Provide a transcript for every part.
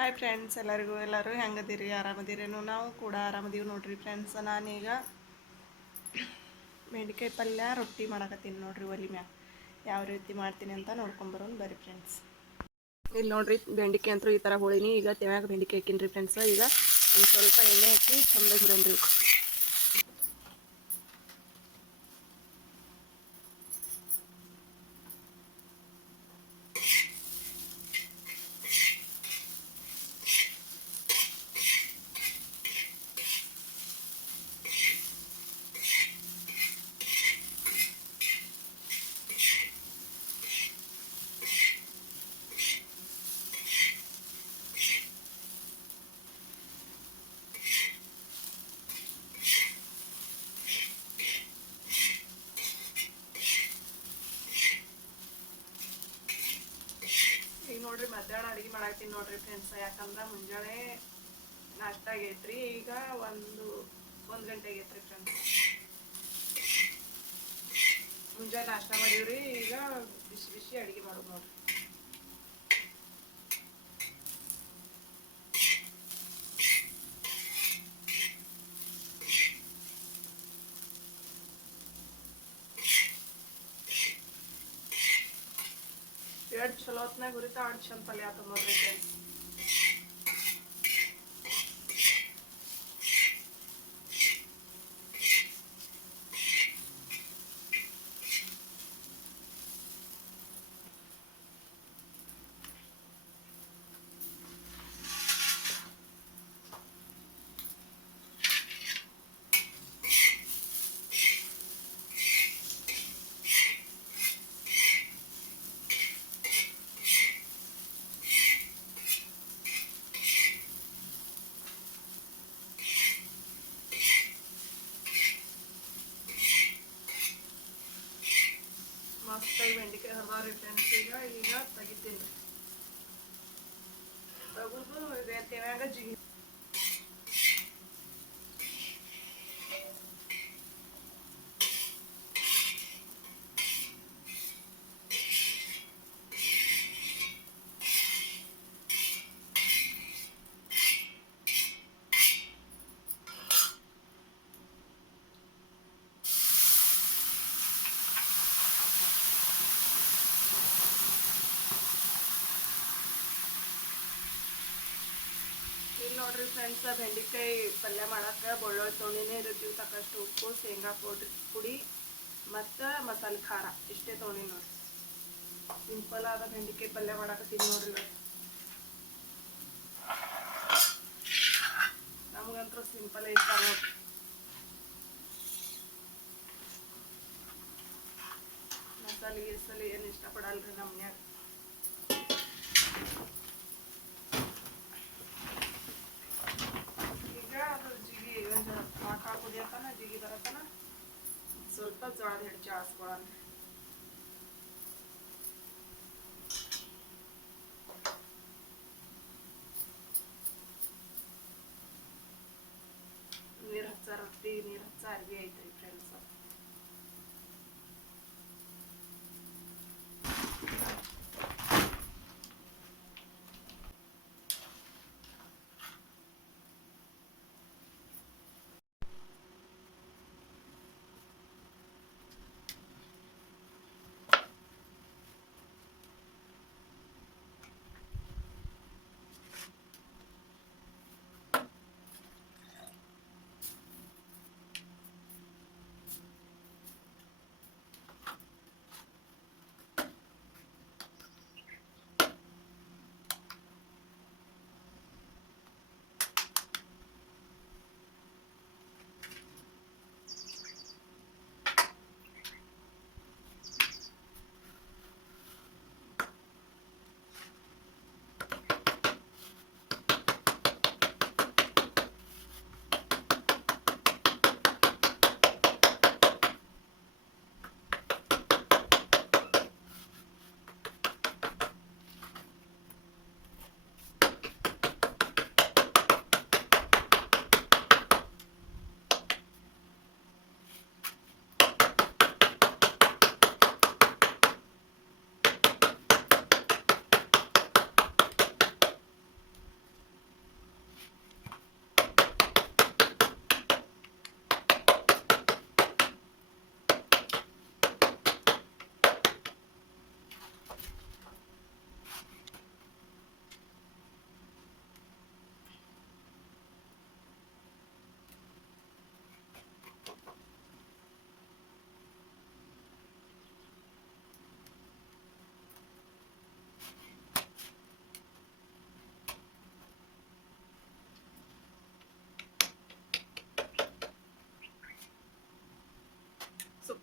Hi friends, ಎಲ್ಲರೂ ಹೆಂಗದಿರಿ? ಆರಾಮದಿರೇನು? ನಾವು ಕೂಡ ಆರಾಮದೀವಿ ನೋಡ್ರಿ ಫ್ರೆಂಡ್ಸ್. ನಾನೀಗ ಬೆಂಡೆಕಾಯಿ ಪಲ್ಯ ರೊಟ್ಟಿ ಮಾಡಕತ್ತೀನಿ ನೋಡ್ರಿ ಒಲಿ ಮ್ಯಾಗ. ಯಾವ ರೀತಿ ಮಾಡ್ತೀನಿ ಅಂತ ನೋಡ್ಕೊಂಬರೋಣ ಬರ್ರಿ ಫ್ರೆಂಡ್ಸ್. ಇಲ್ಲಿ ನೋಡ್ರಿ, ಬೆಂಡೆಕಾಯಿ ಅಂತೂ ಈ ಥರ ಹೋಳಿನಿ. ಈಗ ತೆವ್ಯಾಗ ಬೆಂಡೆಕಾಯಿ ಹಾಕಿನ್ರಿ ಫ್ರೆಂಡ್ಸ್. ಈಗ ಒಂದು ಸ್ವಲ್ಪ ಎಣ್ಣೆ ಹಾಕಿ ಚಂದ ಹುರನ್ರಿ. ಈಗ ನೋಡ್ರಿ, ಮಧ್ಯಾಹ್ನ ಅಡುಗೆ ಮಾಡಾಕ್ತೀನಿ ನೋಡ್ರಿ ಫ್ರೆಂಡ್ಸ್. ಯಾಕಂದ್ರೆ ಮುಂಜಾನೆ ನಾಷ್ಟ ಆಗೈತ್ರಿ. ಈಗ ಒಂದು ಗಂಟೆ ಆಗೈತ್ರಿ ಫ್ರೆಂಡ್ಸ್. ಮುಂಜಾನೆ ನಾಷ್ಟ ಮಾಡೀವ್ರಿ. ಈಗ ಬಿಸಿ ಬಿಸಿ ಅಡುಗೆ ಮಾಡೋದು ನೋಡ್ರಿ. ಎರಡು ಚಲೋ ಹೊತ್ನಾಗ ಹುರಿತಾ ಅಡ್ ಚಂದ ಪಲ್ಯ ಆತದ ನೋಡ್ರಿ ಫ್ರೆಂಡ್ಸ್. ಮಸ್ತಾಗಿ ಬೆಂಡೆಕಾಯಿ ಹರಿದಾವ್ರಿ ಫ್ರೆಂಡ್ಸ್. ಈಗ ತೆಗಿತೀನಿ. ತೆಗೆದು ತೆವ್ಯಾಗ ಜಿಗಿ ಇಲ್ಲಿ ನೋಡ್ರಿ ಫ್ರೆಂಡ್ಸ್, ಬೆಂಡೆಕಾಯಿ ಪಲ್ಯ ಮಾಡಕ್ಕೆ ಬೆಳ್ಳುಳ್ಳಿ ತೊಗೊಂಡಿನಿ. ರುಚಿಗೆ ತಕ್ಕಷ್ಟು ಉಪ್ಪು, ಶೇಂಗಾ ಪುಡಿ ಮತ್ತು ಮಸಾಲೆ ಖಾರ ಇಷ್ಟೇ ತೊಗೊಂಡಿನಿ ನೋಡ್ರಿ. ಸಿಂಪಲ್ ಆದ ಬೆಂಡೆಕಾಯಿ ಪಲ್ಯ ಮಾಡಕತ್ತೀನಿ ನೋಡ್ರಿ. ನಮಗಂತೂ ಸಿಂಪಲ್ ಇಷ್ಟ ನೋಡ್ರಿ. ಮಸಾಲೆ ಏನು ಇಷ್ಟಪಡಲ್ರಿ ನಮ್ಮ ಮನ್ಯಾಗ. ಕುದಿಯತ್ತಾನ ಜಿಗಿ ಬರತ್ತಾನ ಸ್ವಲ್ಪ ಜೋಳದ ಹಿಟ್ಟು ಜಾಸ್ಕೊಳ್ಳೋಣ. ನೀರು ಹಚ್ಚ ರೊಟ್ಟಿ, ನೀರು ಹಚ್ಚ ಅರ್ವಿ ಐತ್ರಿ ಫ್ರೆಂಡ್ಸ್.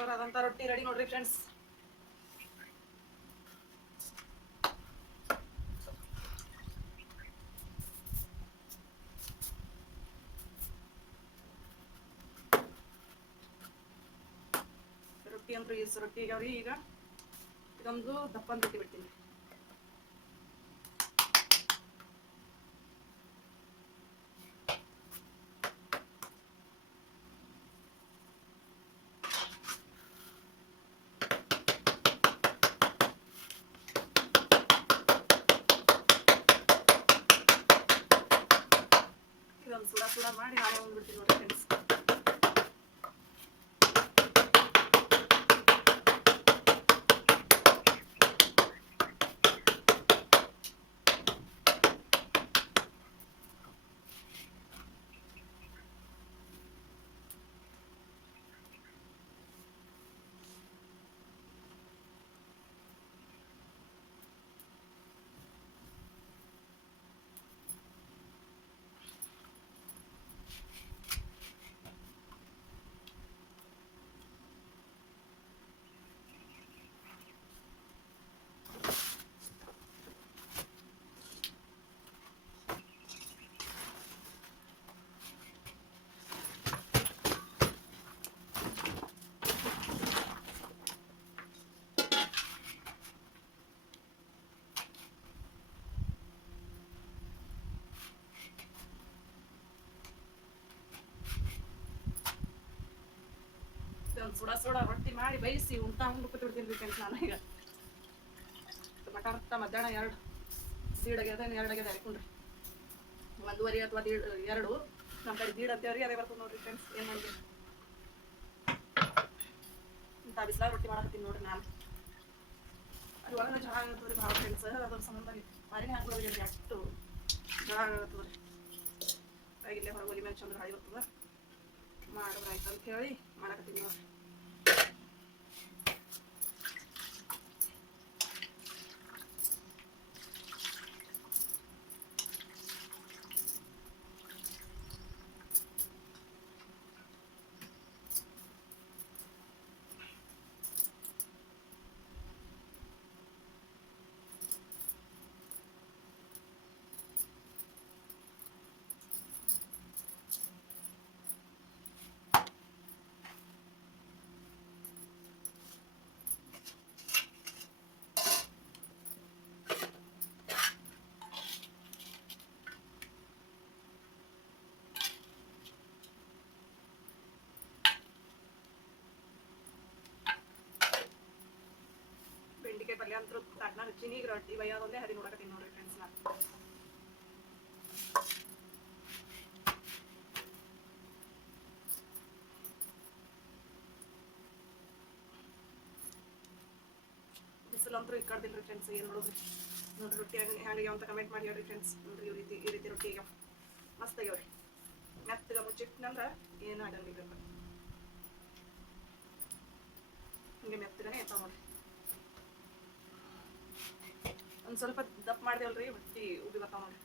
ಸೂಪರ್ ಆದಂಥ ರೊಟ್ಟಿ ರೆಡಿ ನೋಡ್ರಿ ಫ್ರೆಂಡ್ಸ್. ರೊಟ್ಟಿ ಅಂದ್ರೆ ರೊಟ್ಟಿ ಆಗ್ಯಾವ್ರಿ. ಈಗ ಇದೊಂದು ದಪ್ಪನ ರೊಟ್ಟಿ ಬಿಡ್ತೀನಿ. ಇದೊಂದು ಸುಡ ಮಾಡಿ ನಾಳೆ ಬಂದ್ಬಿಡ್ತೀನಿ ನೋಡಿ ಫ್ರೆಂಡ್ಸ್. ಸುಡ ರೊಟ್ಟಿ ಮಾಡಿ ಬೇಯಿಸಿ ಉಂಟ ಕೂತ್ಬಿಡ್ತೀನಿ ಫ್ರೆಂಡ್ಸ್. ನಾನು ಈಗ ಮಟ ಮಧ್ಯಾಹ್ನ 2 ಆಗ್ಯದ 2 ಆಗ್ಯದ ಹಾಕೊಂಡ್ರಿ 1:30 ಅಥವಾ 2. ನಮ್ಮ ಕಡೆ 2 ಅಂತೇವ್ರಿ, ಅದೇ ಬರ್ತದೆ ನೋಡ್ರಿ ಫ್ರೆಂಡ್ಸ್. ಏನು ಮಾಡಿದೆ ಇಂಥ ಬಿಸಿಲಾಗ ರೊಟ್ಟಿ ಮಾಡಕತ್ತೀನಿ ನೋಡ್ರಿ ನಾನು. ಅದು ಒಳಗೆ ಜಳ ಆಗತ್ತದ್ರಿ ಭಾಳ ಫ್ರೆಂಡ್ಸ್. ಅದ್ರ ಸಂಬಂಧ ಮಾರಿನೇ ಹಾಕೋದ್ರಿ ಅಷ್ಟು ಜಳ ಆಗತ್ತದ್ರಿ. ಇಲ್ಲೇ ಹೊರಗೆ ಒಲಿ ಮೇಲೆ ಚಂದ್ರ ಹಾಳಿ ಬರ್ತದ ಮಾಡೋದಾಯ್ತು ಅಂತ ಹೇಳಿ ಮಾಡಕತ್ತೀನಿ ನೋಡ್ರಿ. ಬೆಂಡಿಕಾಯಿ ಪಲ್ಯ ಅಂತೂ ತಾಟ್ನ ಹಚ್ಚಿನಿ. ಈಗ ರೊಟ್ಟಿ ಬೈಯೋದೊಂದೇ ಹರಿ ನೋಡಕತ್ತೀನಿ ನೋಡ್ರಿ ಫ್ರೆಂಡ್ಸ್. ನಾನು ಬಿಸಿಲಂತೂ ಈ ಕಡ್ದಿಲ್ರಿ ಫ್ರೆಂಡ್ಸ್. ಏನು ನೋಡೋದು ನೋಡ್ರಿ ರೊಟ್ಟಿ ಹ್ಯಾಂಗೆ ಅಂತ ಕಮೆಂಟ್ ಮಾಡಿ ಹೇಳ್ರಿ ಫ್ರೆಂಡ್ಸ್. ನೋಡ್ರಿ ಈ ರೀತಿ ರೊಟ್ಟಿ ಈಗ ಮಸ್ತ್ ಆಗ್ಯಾವ್ರಿ. ಮೆತ್ತಗ ಮುಚ್ಚಿಟ್ನಂದ್ರೆ ಏನು ಆಗಂಗಿಲ್ಲ. ಹಿಂಗೆ ಮೆತ್ತಗನೇ ಇರ್ತಾವ ನೋಡ್ರಿ. ಒಂದು ಸ್ವಲ್ಪ ದಪ್ಪ ಮಾಡ್ದೇವಲ್ರಿ ರೊಟ್ಟಿ ಉಬ್ಬಿ ಬರ್ತಾವ ನೋಡ್ರಿ.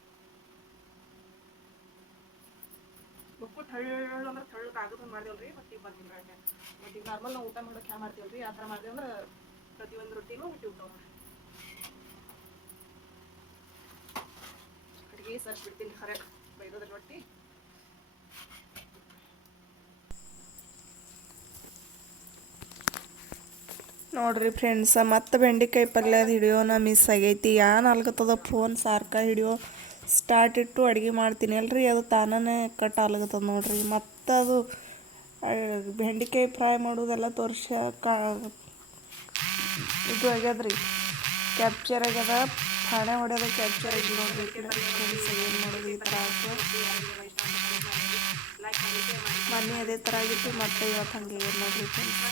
ಉಪ್ಪು ಟಳ್ಳು ಅಂದ್ರೆ ಟಳ್ಳಕ್ಕೆ ಆಗೋದು ಮಾಡ್ದೇವಲ್ರಿ ರೊಟ್ಟಿ ಬಂದಿಲ್ಲ. ಬಟ್ ಈಗ ನಾರ್ಮಲ್ ನಾವು ಊಟ ಮಾಡೋಕೆ ಹ್ಯಾಂಗ ಮಾಡ್ತೀವಲ್ರಿ ಆ ಥರ ಮಾಡ್ದೇವು ಅಂದ್ರೆ ಪ್ರತಿಯೊಂದು ರೊಟ್ಟಿನೂ ರೊಟ್ಟಿ ಉಂಟಾವ ನೋಡ್ರಿ. ಅಡುಗೆ ಸರ್ಸ್ಬಿಡ್ತೀನಿ ಖರೆ ಬೈದೋದ್ರ ರೊಟ್ಟಿ. ನೋಡ್ರಿ ಫ್ರೆಂಡ್ಸ್, ಮತ್ತೆ ಬೆಂಡೆಕಾಯಿ ಪಲ್ಯದ ಹಿಡಿಯೋನ ಮಿಸ್ ಆಗೈತಿ. ಏನ್ ಆಗ್ಲತ್ತದ ಫೋನ್ ಸಾರ್ಕ ಹಿಡಿಯೋ ಸ್ಟಾರ್ಟ್ ಇಟ್ಟು ಅಡುಗೆ ಮಾಡ್ತೀನಿ ಅಲ್ರಿ, ಅದು ತಾನೇ ಕಟ್ ಆಗ್ಲತ್ತದ ನೋಡ್ರಿ. ಮತ್ತು ಅದು ಬೆಂಡೆಕಾಯಿ ಫ್ರೈ ಮಾಡೋದೆಲ್ಲ ತೋರಿಸ ಇದು ಆಗ್ಯದ್ರಿ, ಕ್ಯಾಪ್ಚರ್ ಆಗ್ಯದ. ಪಾಣೆ ಹೊಡೆಯೋದು ಕ್ಯಾಪ್ಚರ್ ಆಗಿ ನೋಡ್ರಿ ಫ್ರೆಂಡ್ಸ್. ಏನು ಮಾಡೋದು ಈ ಥರ ಆಯ್ತು. ಮೊನ್ನೆ ಅದೇ ಥರ ಆಗಿತ್ತು, ಮತ್ತೆ ಇವತ್ತು ಹಂಗೆ ನೋಡ್ರಿ ಫ್ರೆಂಡ್ಸ್.